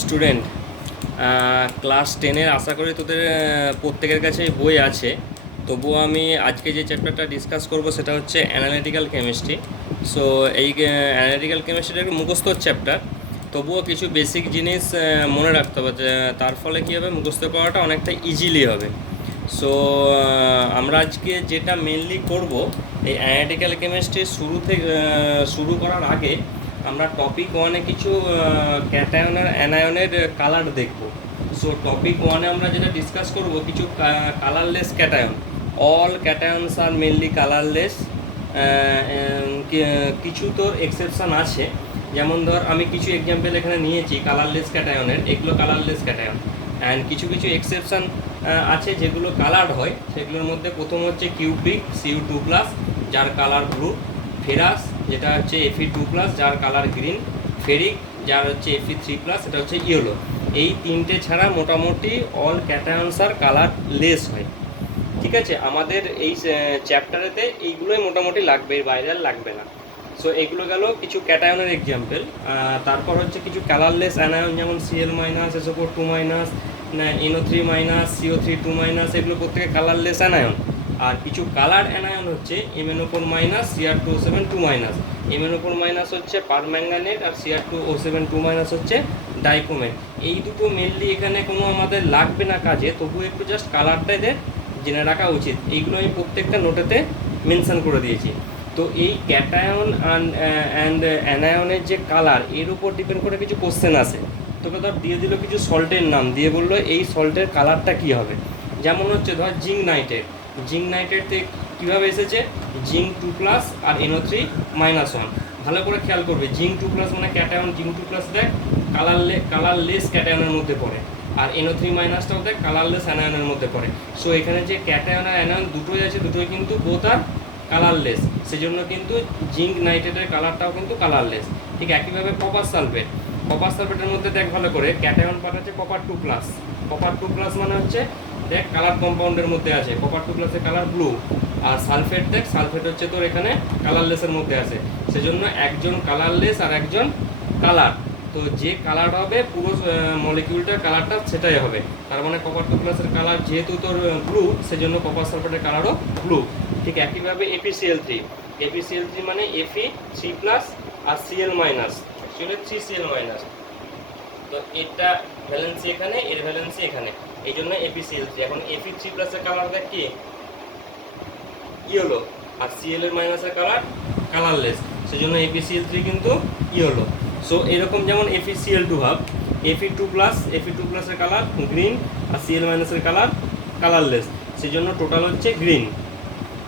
Student, class 10-এর আশা করি তোদের প্রত্যেকের কাছেই বই আছে। তবুও আমি আজকে যে চ্যাপ্টারটা ডিসকাস করব সেটা হচ্ছে অ্যানালিটিক্যাল কেমিস্ট্রি। সো এই অ্যানালিটিক্যাল কেমিস্ট্রিটা একটু মুখস্থ চ্যাপ্টার, তবুও কিছু বেসিক জিনিস মনে রাখতে হবে, তার ফলে কী হবে, মুখস্থ করাটা অনেকটা ইজিলি হবে। সো আমরা আজকে যেটা মেনলি করব, এই অ্যানালিটিক্যাল কেমিস্ট্রি শুরু করার আগে আমরা টপিক ওয়ানে কিছু ক্যাটায়ন আর অ্যানায়নের কালার দেখব। সো টপিক ওয়ানে আমরা যেটা ডিসকাস করব, কিছু কালারলেস ক্যাটায়ন। অল ক্যাটায়নস আর মেনলি কালারলেস। কিছু তোর এক্সেপশান আছে, যেমন ধর আমি কিছু এক্সাম্পল এখানে নিয়েছি কালারলেস ক্যাটায়নের, এগুলো কালারলেস ক্যাটায়ন। অ্যান্ড কিছু কিছু এক্সেপশান আছে যেগুলো কালার্ড হয়, সেগুলোর মধ্যে প্রথম হচ্ছে কিউপিক Cu2+, যার কালার ব্লু; ফেরাস, যেটা হচ্ছে Fe2+, যার কালার গ্রিন; ফেরিক, যার হচ্ছে Fe3+, এটা হচ্ছে ইয়েলো। এই তিনটে ছাড়া মোটামুটি অল ক্যাটায়নস আর কালার লেস হয়। ঠিক আছে, আমাদের এই চ্যাপ্টারেতে এইগুলোই মোটামুটি লাগবে, এর বাইরে আর লাগবে না। সো এগুলো গেল কিছু ক্যাটায়নের এক্সাম্পল। তারপর হচ্ছে কিছু কালারলেস অ্যানায়ন, যেমন Cl-, SO4-, NO3-, CO3-, এগুলো প্রত্যেকে কালারলেস অ্যানায়ন। আর কিছু কালার অ্যানায়ন হচ্ছে MnO4-, Cr2O7-2-। MnO4- হচ্ছে পারম্যাঙ্গানেট, আর Cr2O7-2- হচ্ছে ডাইকোমেট। এই দুটো মেনলি এখানে কোনো আমাদের লাগবে না কাজে, তবু একটু জাস্ট কালারটা এদের জেনে রাখা উচিত। এইগুলো আমি প্রত্যেকটা নোটেতে মেনশন করে দিয়েছি। তো এই ক্যাটায়ন অ্যান্ড অ্যানায়নের যে কালার, এর উপর ডিপেন্ড করে কিছু কোশ্চেন আসে। তোকে ধর দিয়ে দিল কিছু সল্টের নাম, দিয়ে বললো এই সল্টের কালারটা কী হবে। যেমন হচ্ছে ধর জিঙ্ক নাইট্রেট। জিঙ্ক নাইট্রেটে কীভাবে এসেছে, Zn2+ আর NO3-1। ভালো করে খেয়াল করবে, Zn2+ মানে ক্যাটায়ন, Zn2+ দেখ কালারলেস ক্যাটায়নের মধ্যে পড়ে, আর NO3- দেখ কালারলেস অ্যানায়নের মধ্যে পড়ে। সো এখানে যে ক্যাটায়ন আর অ্যানায়ন দুটোই আছে, দুটোই কিন্তু বোথ আর কালারলেস, সেজন্য কিন্তু জিঙ্ক নাইট্রেটের কালারটাও কিন্তু কালারলেস। ঠিক একইভাবে কপার সালফেটের মধ্যে দেখ ভালো করে, ক্যাটায়ন পার্ট আছে Copper2+। Copper2+ মানে হচ্ছে দেখ কালার কম্পাউন্ডের মধ্যে আছে, Copper2+-এর কালার ব্লু। আর সালফেট দেখ, সালফেট হচ্ছে তোর এখানে কালারলেসের মধ্যে আছে, সেজন্য একজন কালারলেস আর একজন কালার। তো যে কালার হবে পুরো মলিকিউলটার কালারটা সেটাই হবে। তার মানে Copper2+-এর কালার যেহেতু তোর ব্লু, সেজন্য কপার সালফেটের কালারও ব্লু। ঠিক একইভাবে ApCl3 মানে Fe3+ আর Cl-, অ্যাকচুয়ালি 3Cl-। তো এটা ভ্যালেন্সি এখানে, এর ভ্যালেন্সি এখানে, এই জন্য ApCl3। এখন Fe3+-এর কালার দেখ কি, ইয়েলো, আর Cl-এর কালার কালারলেস, সেজন্য ApCl3 কিন্তু ইয়েলো। সো এরকম যেমন FeCl2 ভাব, Fe2+-এর কালার গ্রিন, আর Cl-এর কালার কালারলেস, সেজন্য টোটাল হচ্ছে গ্রিন।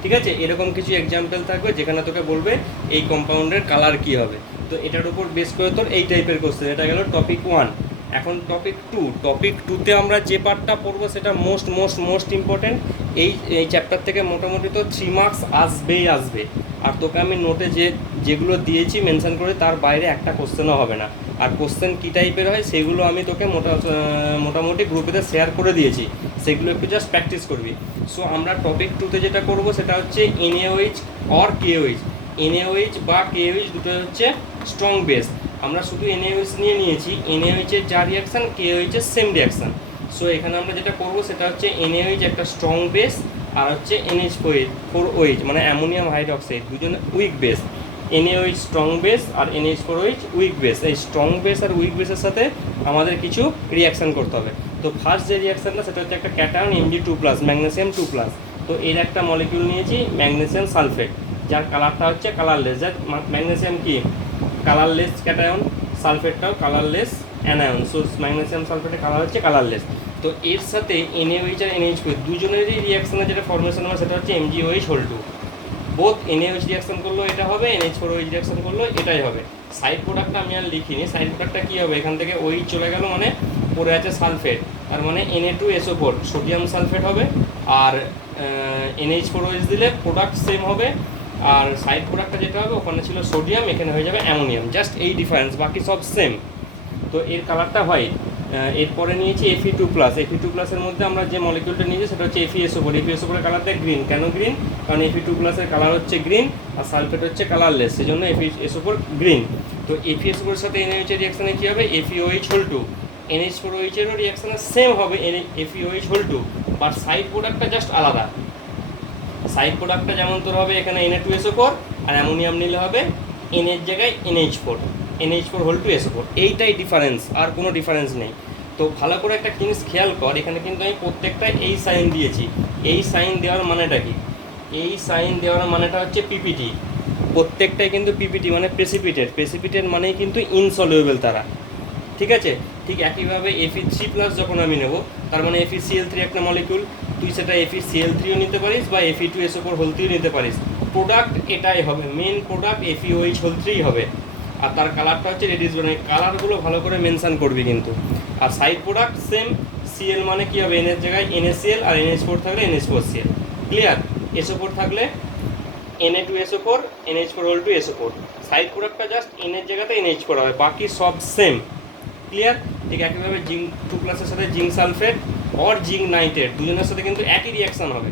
ঠিক আছে, এরকম কিছু এক্সাম্পল থাকবে যেখানে তোকে বলবে এই কম্পাউন্ডের কালার কি হবে। তো এটার উপর বেস করে তোর এই টাইপের কোশ্চেন। এটা গেল টপিক 1। এখন টপিক 2তে আমরা যে পার্টটা পড়বো সেটা মোস্ট ইম্পর্টেন্ট। এই চ্যাপ্টার থেকে মোটামুটি তো 3 মার্কস আসবে। আর তোকে আমি নোটে যেগুলো দিয়েছি মেনশন করে, তার বাইরে একটা কোশ্চেনও হবে না। আর কোশ্চেন কী টাইপের হয় সেগুলো আমি তোকে মোটামুটি গ্রুপেতে শেয়ার করে দিয়েছি, সেগুলো একটু জাস্ট প্র্যাকটিস করবি। সো আমরা টপিক 2তে যেটা করব সেটা হচ্ছে NaOH অর KOH। NaOH বা KOH দুটো হচ্ছে স্ট্রং বেস। আমরা শুধু NaOH নিয়েছি, NaOH-এর যা রিয়াকশান, KOH-এর সেম রিয়াকশান। সো এখানে আমরা যেটা করব সেটা হচ্ছে NaOH একটা স্ট্রং বেস, আর হচ্ছে NH4OH মানে অ্যামোনিয়াম হাইড্রক্সাইড, দুজনে weak base. NaOH strong base আর NH4OH উইক বেস। এই স্ট্রং বেস আর উইক বেসের সাথে আমাদের কিছু রিয়াকশান করতে হবে। তো ফার্স্ট যে রিয়াকশানটা সেটা হচ্ছে একটা ক্যাটায়ন Mg2+, ম্যাগনেসিয়াম 2+। তো এর একটা মলিকিউল নিয়েছি ম্যাগনেসিয়াম সালফেট, যার কালারটা হচ্ছে কালারলেস। যার ম্যাগনেসিয়াম কি কালারলেস ক্যাটায়ন, সালফেটটাও কালারলেস অ্যানায়ন। সো ম্যাগনেসিয়াম সালফেটের কালার হচ্ছে কালারলেস। তো এর সাথে NaOH আর NH4 দুজনেরই রিয়াকশানে যেটা ফর্মেশন হবে সেটা হচ্ছে MgOH2। বোথ NaOH রিয়াকশান করলো এটা হবে, NH4OH রিয়াকশান করলো এটাই হবে। সাইড প্রোডাক্টটা আমি আর লিখিনি। সাইড প্রোডাক্টটা কী হবে, এখান থেকে OH চলে গেল মানে পড়ে আছে সালফেট, তার মানে Na2SO4 সোডিয়াম সালফেট হবে। আর NH4OH দিলে প্রোডাক্ট সেম হবে, আর সাইড প্রোডাক্টটা যেটা হবে ওখানে ছিল সোডিয়াম, এখানে হয়ে যাবে অ্যামোনিয়াম। জাস্ট এই ডিফারেন্স, বাকি সব সেম। তো এর কালারটা হোয়াইট। এরপরে নিয়েছি Fe2+-এর মধ্যে আমরা যে মলিকিউলটা নিয়েছি সেটা হচ্ছে FeSO4-এর কালারটা গ্রিন। কেন গ্রিন, কারণ Fe2+-এর কালার হচ্ছে গ্রিন আর সালফেট হচ্ছে কালারলেস, সেজন্য FeSO4 গ্রিন। তো FeSO4-এর সাথে NaOH এর রিয়াকশানে কী হবে, FeOH2। NH4OH এরও রিয়াকশানে সেম হবে FeOH হোল 2, বাট সাইড প্রোডাক্টটা জাস্ট আলাদা। সাইড প্রোডাক্টটা যেমন তোর হবে এখানে Na2SO4, আর অ্যামোনিয়াম নিলে হবে N এর জায়গায় NH4 হোল 2 SO4। এইটাই ডিফারেন্স, আর কোনো ডিফারেন্স নেই। তো ভালো করে একটা জিনিস খেয়াল কর, এখানে কিন্তু আমি প্রত্যেকটা এই সাইন দিয়েছি। এই সাইন দেওয়ার মানেটা কি? এই সাইন দেওয়ার মানেটা হচ্ছে পিপিটি। প্রত্যেকটাই কিন্তু পিপিটি মানে প্রেসিপিটেড মানেই কিন্তু ইনসলিউবল তারা, ঠিক আছে? ঠিক একইভাবে Fe3+ যখন আমি নেব, তার মানে FeCl3 একটা মলিকিউল, তুই সেটা FeCl3ও নিতে পারিস বা Fe2SO4 হোল 3 নিতে পারিস। প্রোডাক্ট এটাই হবে, মেন প্রোডাক্ট FeOH হোল 3 হবে। আর তার কালারটা হচ্ছে রেডিশ ব্রাউন। কালারগুলো ভালো করে মেনশান করবি কিন্তু। আর সাইড প্রোডাক্ট সেম, Cl মানে কী হবে, N এর জায়গায় NaCl, আর NH4 থাকলে NH4Cl, ক্লিয়ার? SO4 থাকলে Na2SO4, NH4 হোল 2 SO4। সাইড প্রোডাক্টটা জাস্ট N এর জায়গাতে NH4 হবে, বাকি সব সেম, ক্লিয়ার? ঠিক একইভাবে জিঙ্ক 2+ সাথে জিঙ্ক সালফেট আর জিঙ্ক নাইট্রেট দুজনের সাথে কিন্তু একই রিয়াকশান হবে।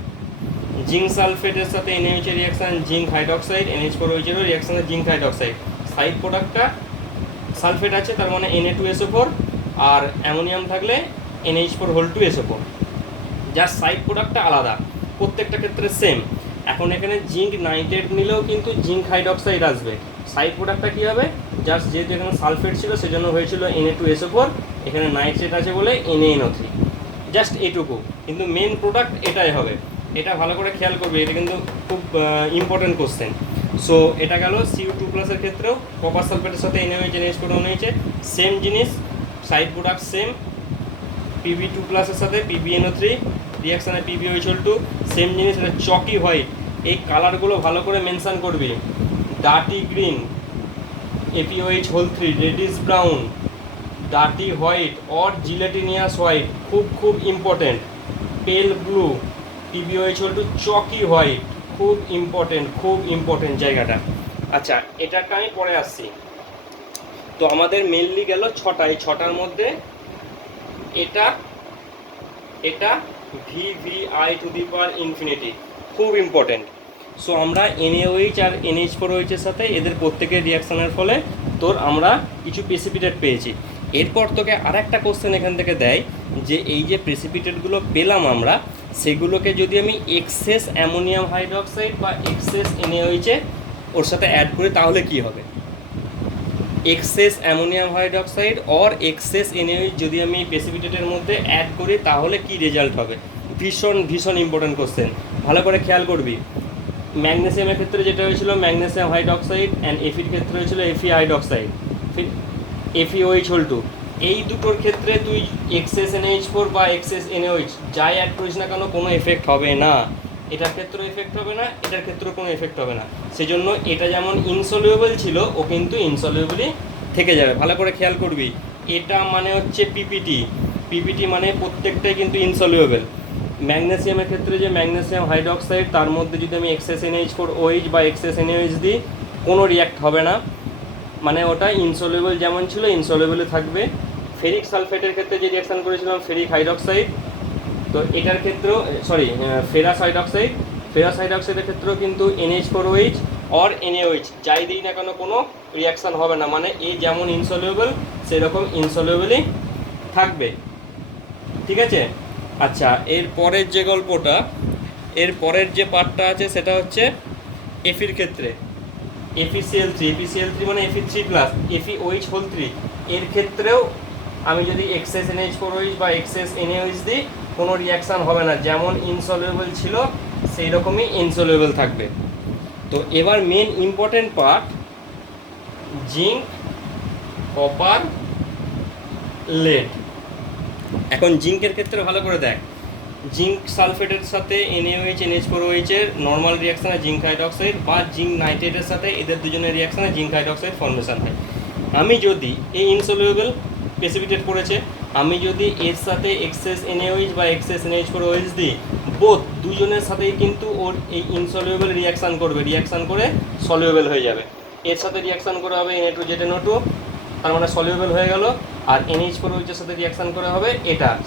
জিঙ্ক সালফেটের সাথে NaOH এর রিয়াকশান জিঙ্ক হাইড্রক্সাইড, NH4OH এরও রিয়াকশানে জিঙ্ক হাইড্রক্সাইড। সাইড প্রোডাক্টটা সালফেট আছে, তার মানে Na2SO4, আর অ্যামোনিয়াম থাকলে NH4 হোল 2 SO4। জাস্ট সাইড প্রোডাক্টটা আলাদা, প্রত্যেকটা ক্ষেত্রে সেম। এখন এখানে জিঙ্ক নাইট্রেট নিলেও কিন্তু জিঙ্ক হাইড্রক্সাইড আসবে। সাইড প্রোডাক্টটা কী হবে, জাস্ট যেহেতু এখানে সালফেট ছিল সেজন্য হয়েছিল Na2SO4, এখানে নাইট্রেট আছে বলে NaNO3, জাস্ট এটুকু। কিন্তু মেন প্রোডাক্ট এটাই হবে, এটা ভালো করে খেয়াল করবে, এটা কিন্তু খুব ইম্পর্টেন্ট কোশ্চেন। সো এটা গেল Cu2+ এর ক্ষেত্রেও কপার সালফেটের সাথে NaOH NH4 হয়েছে, সেম জিনিস, সাইড প্রোডাক্ট সেম। Pb2+ এর সাথে PbNO3 রিয়াকশানে PbOH হোল 2, সেম জিনিস। এটা চকি হোয়াইট, এই কালারগুলো ভালো করে মেনশান করবি। Dirty green FeOH whole 3, reddish brown, dirty white or gelatinous white, খুব important. Pale blue PbOH whole 2, chalky white, খুব ইম্পর্টেন্ট জায়গাটা। আচ্ছা, এটাকে আমি পরে আসছি। তো আমাদের মেনলি গেল ছটা, এই ছটার মধ্যে এটা VVI∞, খুব ইম্পর্টেন্ট। সো আমরা NaOH আর NH4OH এর সাথে এদের প্রত্যেকের রিয়াকশানের ফলে তোর আমরা কিছু প্রেসিপিটেট পেয়েছি। এরপর তোকে আর একটা কোশ্চেন এখান থেকে দেয় যে এই যে প্রেসিপিটেটগুলো পেলাম আমরা, সেগুলোকে যদি আমি এক্সেস অ্যামোনিয়াম হাইড্রক্সাইড বা এক্সেস NaOH ওর সাথে অ্যাড করি তাহলে কি হবে? Excess ammonium hydroxide or excess NaOH যদি আমি প্রেসিপিটেটের মধ্যে অ্যাড করি তাহলে কি রেজাল্ট হবে? ভীষণ ইম্পর্টেন্ট কোশ্চেন, ভালো করে খেয়াল করবি। ম্যাগনেসিয়ামের ক্ষেত্রে যেটা হয়েছিল ম্যাগনেসিয়াম হাইড্রক্সাইড, অ্যান্ড এফির ক্ষেত্রে হয়েছিল Fe হাইড্রক্সাইড, FeOH হোল 2। এই দুটোর ক্ষেত্রে তুই এক্সেস NH4 বা এক্সেস NaOH যাই অ্যাড করিস না কেন কোনো এফেক্ট হবে না। এটার ক্ষেত্রেও এফেক্ট হবে না, এটার ক্ষেত্রেও কোনো এফেক্ট হবে না। সেজন্য এটা যেমন ইনসলিউবল ছিল, ও কিন্তু ইনসলিউবলই থেকে যাবে। ভালো করে খেয়াল করবি, এটা মানে হচ্ছে পিপিটি মানে প্রত্যেকটাই কিন্তু ইনসলিউবল। ম্যাগনেসিয়ামের ক্ষেত্রে যে ম্যাগনেসিয়াম হাইড্রক্সাইড, তার মধ্যে যদি আমি এক্সেস NH4OH বা এক্সেস NaOH দিই, কোনো রিয়াক্ট হবে না, মানে ওটা ইনসলিউবল যেমন ছিল ইনসলিউবলে থাকবে। ফেরিক সালফেটের ক্ষেত্রে যে রিয়াকশান করেছিলাম ফেরিক হাইড্রক্সাইড, তো এটার ক্ষেত্রেও ফেরাস হাইড্রক্সাইডের ক্ষেত্রেও কিন্তু NH4OH অর NaOH যাই দিই না কেন কোনো রিয়াকশান হবে না, মানে এ যেমন ইনসলিউবল সেরকম ইনসলিউবলই থাকবে, ঠিক আছে? আচ্ছা, এর পরের যে গল্পটা, এর পরের যে পার্টটা আছে সেটা হচ্ছে এফির ক্ষেত্রে FeCl3 মানে Fe3+, FeOH হোল 3, এর ক্ষেত্রেও আমি যদি এক্সেস NH4OH বা এক্সেস NaOH দিই কোনো রিয়াকশান হবে না, যেমন ইনসলিউবল ছিল সেই রকমই ইনসলিউবল থাকবে। তো এবার main important part, zinc, copper, lead. এখন জিঙ্কের ক্ষেত্রে ভালো করে দেখ, জিঙ্ক সালফেটের সাথে NaOH NH4OH এর নর্মাল রিয়াকশানে জিঙ্ক হাইড্রক্সাইড বা জিঙ্ক নাইট্রেটের সাথে এদের দুজনের রিয়াকশানে জিঙ্ক হাইড্রক্সাইড ফর্মেশন হয়। আমি যদি এই ইনসলিউবল প্রেসিপিটেট করেছে, আমি যদি এর সাথে এক্সেস NaOH বা এক্সেস NH4OH দিই, দুজনের সাথেই কিন্তু ওর এই ইনসলিউবল রিয়াকশান করে সলিউবল হয়ে যাবে। এর সাথে রিয়াকশান করা হবে Na2ZNO2, তার মানে সলিউবল হয়ে গেল। আর NH4OH এর সাথে রিয়াকশান করা হবে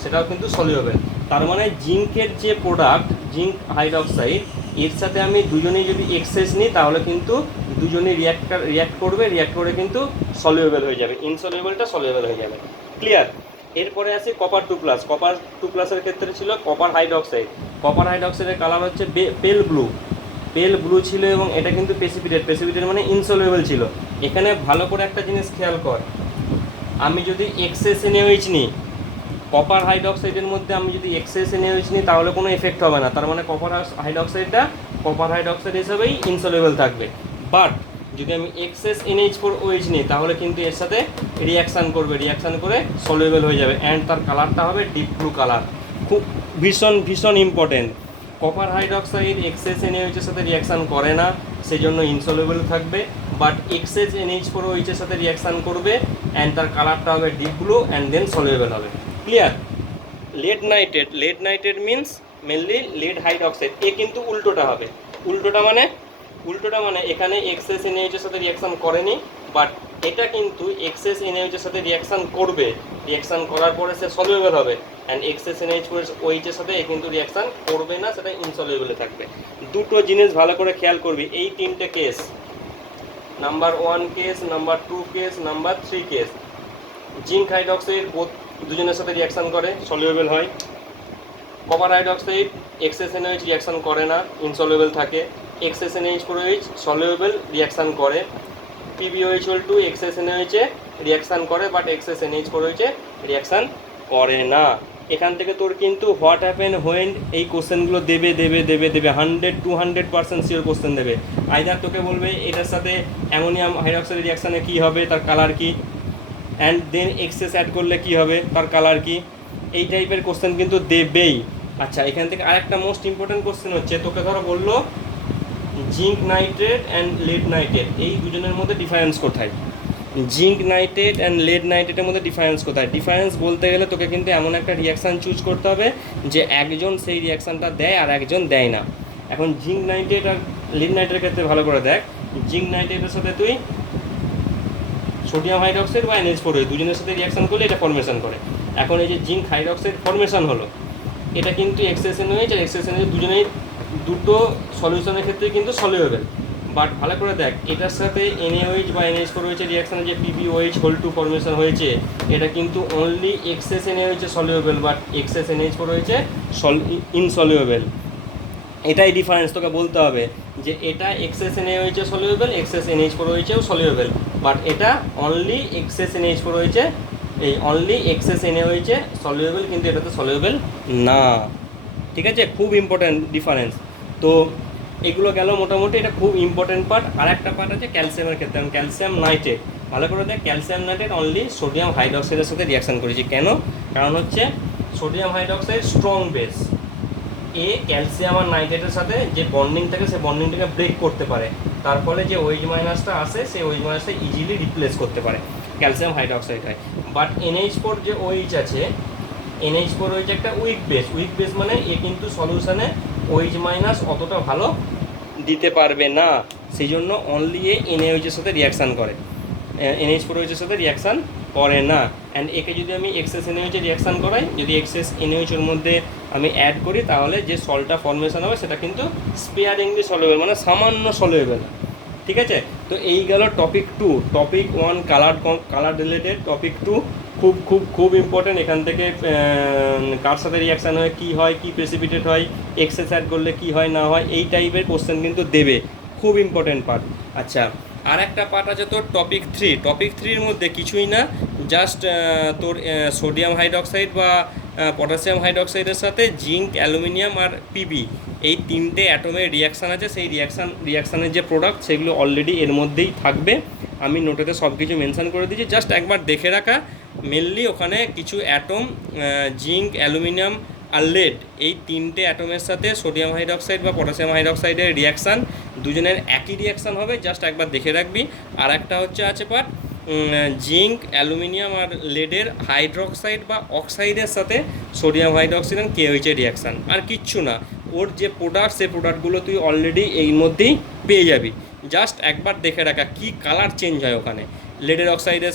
সেটাও কিন্তু সলিউবল। তার মানে জিঙ্কের যে প্রোডাক্ট জিঙ্ক হাইড্রক্সাইড, এর সাথে আমি দুজনেই যদি এক্সেস নিই তাহলে কিন্তু দুজনেই রিয়াক্ট করে কিন্তু সলিউবল হয়ে যাবে, ইনসলিউবলটা সলিউবল হয়ে যাবে, ক্লিয়ার? এরপরে আছে কপার 2+। কপার 2+-এর ক্ষেত্রে ছিল কপার হাইড্রক্সাইড। কপার হাইড্রক্সাইডের কালার হচ্ছে পেল ব্লু। পেল ব্লু ছিল এবং এটা কিন্তু প্রেসিপিটেট মানে ইনসলিউবল ছিল। এখানে ভালো করে একটা জিনিস খেয়াল কর, আমি যদি এক্সেস NaOH নিই কপার হাইড্রক্সাইডের মধ্যে, আমি যদি এক্সেস NaOH নিই তাহলে কোনো এফেক্ট হবে না, তার মানে কপার হাইড্রক্সাইডটা কপার হাইড্রক্সাইড হিসেবেই ইনসলিউবল থাকবে। বাট যদি আমি এক্সেস NH4OH নিই তাহলে কিন্তু এর সাথে রিয়াকশান করে সলিউবল হয়ে যাবে, অ্যান্ড তার কালারটা হবে ডিপ ব্লু কালার। খুব ভীষণ important. Copper hydroxide excess NaOH এর সাথে রিয়াকশান করে না, সেই জন্য ইনসলিউবল থাকবে। বাট এক্সেস NH4OH এর সাথে রিয়াকশান করবে, অ্যান্ড তার কালারটা হবে deep blue, and then soluble হবে। Clear? Lead nitrate means mainly lead hydroxide. এ কিন্তু উল্টোটা হবে। উল্টোটা মানে এখানে এক্সেস NaOH এর সাথে রিয়াকশান করেনি, বাট এটা কিন্তু এক্সেস NaOH এর সাথে রিয়াকশান করবে, রিয়াকশান করার পরে সে সলিউবল হবে, অ্যান্ড এক্সেস NaOH এর সাথে কিন্তু রিয়াকশান করবে না, সেটা ইনসলিউবলে থাকবে। দুটো জিনিস ভালো করে খেয়াল করবি, এই তিনটে case, number 1 case, number 2 case, number 3 case. Zinc hydroxide দুজনের সাথে রিয়াকশান করে, সলিউবল হয়। Copper hydroxide excess NaOH reaction করে না, ইনসলিউবল থাকে। এক্সেস NH4OH সলিউবল রিয়াকশান করে। PbOH2 এক্সেস NaOH এ রিয়াকশান করে, বাট এক্সেস NH4OH এ রিয়াকশান করে না। এখান থেকে তোর কিন্তু হোয়াট হ্যাপেন হোয়েন এই কোশ্চেনগুলো দেবে 100-200% শিওর কোশ্চেন দেবে। আইদার তোকে বলবে এটার সাথে অ্যামোনিয়াম হাইড্রক্সাইড রিয়াকশানে কী হবে, তার কালার কী, অ্যান্ড দেন এক্সেস অ্যাড করলে কী হবে, তার কালার কী, এই টাইপের কোশ্চেন কিন্তু দেবেই। আচ্ছা, এখান থেকে আরেকটা মোস্ট ইম্পর্টেন্ট কোশ্চেন হচ্ছে, তোকে ধরো বললো zinc nitrate and lead nitrate, এই দুজনের মধ্যে ডিফারেন্স কোথায়? জিঙ্ক নাইট্রেট অ্যান্ড লেড নাইট্রেটের মধ্যে ডিফারেন্স কোথায়? ডিফারেন্স বলতে গেলে তোকে কিন্তু এমন একটা রিয়াকশান চুজ করতে হবে যে একজন সেই রিয়াকশানটা দেয় আর একজন দেয় না। এখন জিঙ্ক নাইট্রেট আর লিড নাইট্রেটের ক্ষেত্রে ভালো করে দেখ, জিঙ্ক নাইট্রেটের সাথে তুই সোডিয়াম হাইড্রক্সাইড বা NH4OH দুজনের সাথে রিয়াকশান করলে এটা ফর্মেশন করে। এখন এই যে জিঙ্ক হাইড্রক্সাইড ফর্মেশন হলো, এটা কিন্তু এক্সেস NaOH আর এক্সেস NaOH দুজনেই দুটো সলিউশনের ক্ষেত্রে কিন্তু সলিউবল। বাট ভালো করে দেখ, এটার সাথে NaOH বা NH4OH এর রিয়াকশানে যে PbOH2 ফর্মেশন হয়েছে, এটা কিন্তু অনলি এক্সেস NaOH এ সলিউবল, বাট এক্সেস NH4OH এ ইনসলিউবল। এটাই ডিফারেন্স তোকে বলতে হবে যে এটা এক্সেস NaOH এ সলিউবল, এক্সেস NH4OH এও সলিউবল, বাট এটা অনলি এক্সেস NH4OH এ অনলি এক্সেস NaOH এ সলিউবল, কিন্তু এটাতে সলিউবল না। ঠিক আছে, খুব ইম্পর্ট্যান্ট ডিফারেন্স। তো এগুলো গেল মোটামুটি, এটা খুব ইম্পর্ট্যান্ট পার্ট। আর একটা পার্ট আছে ক্যালসিয়ামের ক্ষেত্রে, ক্যালসিয়াম নাইট্রেট। ভালো করে দেখ, ক্যালসিয়াম নাইট্রেট অনলি সোডিয়াম হাইড্রক্সাইডের সাথে রিয়াকশান করেছি। কেন? কারণ হচ্ছে sodium hydroxide strong base, calcium আর নাইট্রেটের সাথে যে বন্ডিং থাকে সে বন্ডিংটাকে ব্রেক করতে পারে, তার ফলে যে OH মাইনাসটা আসে সেই OH মাইনাসটা ইজিলি রিপ্লেস করতে পারে ক্যালসিয়াম হাইড্রক্সাইড হয়। বাট NH4 যে OH আছে, NH4OH একটা উইক বেস মানে এ কিন্তু সলিউশনে OH মাইনাস অতটা ভালো দিতে পারবে না, সেই জন্য অনলি NaOH এর সাথে রিয়াকশান করে, NH4OH এর সাথে রিয়াকশান করে না। অ্যান্ড একে যদি আমি এক্সেস NaOH এ রিয়াকশান করাই, যদি এক্সেস NaOH এর মধ্যে আমি অ্যাড করি, তাহলে যে সল্টটা ফর্মেশন হবে সেটা কিন্তু স্পেয়ারিংলি সলিউবল, মানে সামান্য সলিউবল। ঠিক আছে, তো এই গেল topic 2। Topic 1 colour related, topic 2 খুব খুব খুব ইম্পর্টেন্ট। এখান থেকে কার সাথে রিয়াকশান হয়, কী হয়, কী প্রেসিপিটেট হয়, এক্সেস অ্যাড করলে কী হয় না হয়, এই টাইপের কোশ্চেন কিন্তু দেবে, খুব ইম্পর্টেন্ট পার্ট। আচ্ছা, আর একটা পার্ট আছে তোর টপিক 3। টপিক 3-র মধ্যে কিছুই না, জাস্ট তোর সোডিয়াম হাইড্রক্সাইড বা পটাশিয়াম হাইড্রক্সাইডের সাথে জিঙ্ক, অ্যালুমিনিয়াম আর Pb এই তিনটে অ্যাটমের রিয়াকশান আছে। সেই রিয়াকশানের যে প্রোডাক্ট সেগুলো অলরেডি এর মধ্যেই থাকবে, আমি নোটেতে সব কিছু মেনশান করে দিয়েছি, জাস্ট একবার দেখে রাখা। মেনলি ওখানে কিছু অ্যাটম জিঙ্ক, অ্যালুমিনিয়াম আর লেড, এই তিনটে অ্যাটমের সাথে সোডিয়াম হাইড্রক্সাইড বা পটাশিয়াম হাইড্রক্সাইডের রিয়াকশান, দুজনের একই রিয়াকশান হবে, জাস্ট একবার দেখে রাখবি। আর একটা আছে পার্ট জিঙ্ক, অ্যালুমিনিয়াম আর লেডের হাইড্রক্সাইড বা অক্সাইডের সাথে সোডিয়াম হাইড্রক্সাইড আর KOH এর রিয়াকশান, আর কিচ্ছু না। ওর যে প্রোডাক্ট, সেই প্রোডাক্টগুলো তুই অলরেডি এই মধ্যেই পেয়ে যাবি, জাস্ট একবার দেখে রাখা কী কালার চেঞ্জ হয় ওখানে। লেডের অক্সাইডে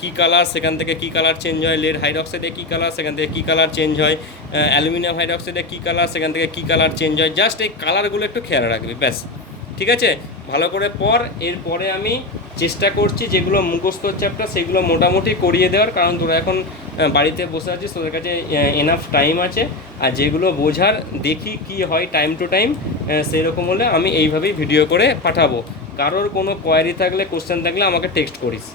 কী কালার, সেখান থেকে কী কালার চেঞ্জ হয়, লেড হাইড্রক্সাইডে কী কালার, সেখান থেকে কী কালার চেঞ্জ হয়, অ্যালুমিনিয়াম হাইড্রক্সাইডে কী কালার, সেখান থেকে কী কালার চেঞ্জ হয়, জাস্ট এই কালারগুলো একটু খেয়াল রাখবি, ব্যাস। ঠিক আছে, ভালো করে পড়। এরপরে আমি চেষ্টা করছি যেগুলো মুখস্থ চ্যাপ্টার সেগুলো মোটামুটি করিয়ে দেওয়ার, কারণ তোরা এখন বাড়িতে বসে আছিস, তোদের কাছে এনাফ টাইম আছে। আর যেগুলো বোঝার দেখি কি হয় টাইম টু টাইম, সেরকম হলে আমি এইভাবেই ভিডিও করে পাঠাবো। কারোর কোনো কোয়ারি থাকলে, কোশ্চেন থাকলে আমাকে টেক্সট করিস।